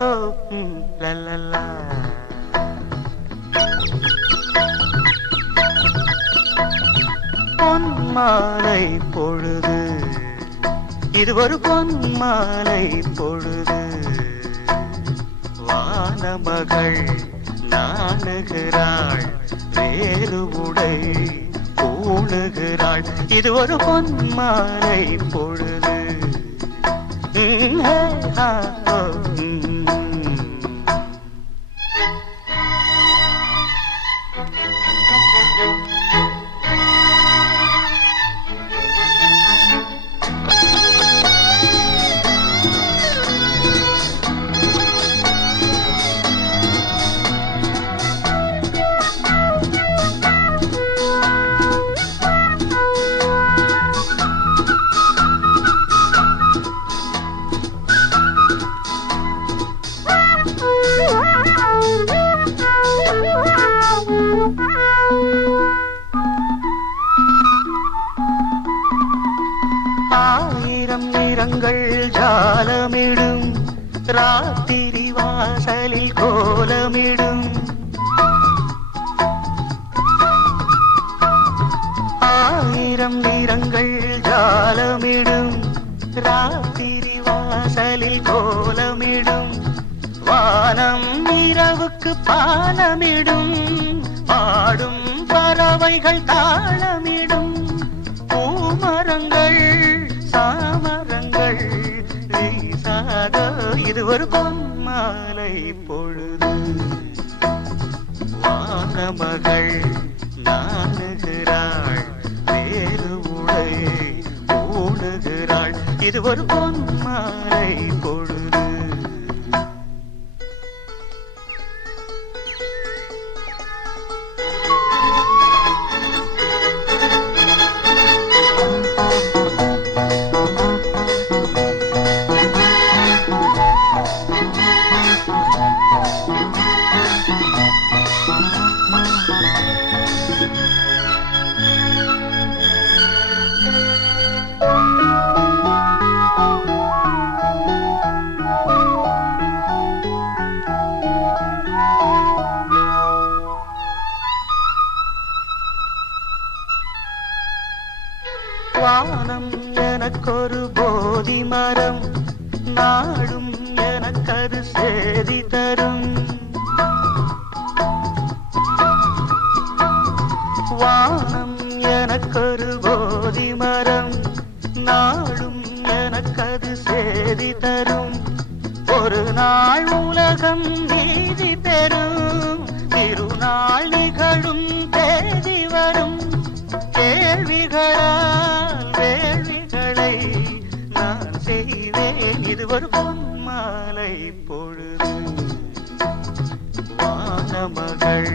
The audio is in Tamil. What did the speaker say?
ஹோ லல்லா. பொன்மாலை பொழுது, இது ஒரு பொன்மாலை பொழுது. வானமகள் நாணுகிறாள், வேறு உடை பூணுகிறாள். இது ஒரு பொன்மாலை பொழுது. ஆயிரம் நிறங்கள் ஜாலமிடும், ராத்திரி வாசலில் கோலமிடும். ஆயிரம் நிறங்கள் ஜாலமிடும், ராத்திரி வாசலில் கோலமிடும். வானம் இரவுக்கு பாலமிடும், பாடும் பறவைகள் தாளமிடும். பூமரங்கள் சாமரங்கள் வீசாத, இது ஒரு பொன்மாலை பொழுது. வானமகள் நாணுகிறாள், வேறு உடை பூணுகிறாள். இது ஒரு பொன்மாலை பொழுது. வானம் எனக்கொரு போதி மரம், நாடும் எனக்கது சேதி தரும். வானம் எனக்கொரு போதி மரம், நாடும் எனக்கது சேதி தரும். ஒரு நாள் உலகம் நீதி பெறும், திருநாள் நிகழும் தேதி வரும். கேள்விகளால் வேள்விகளை நான் செய்வேன், இது ஒரு பொன்மாலை பொழுது. வானமகள்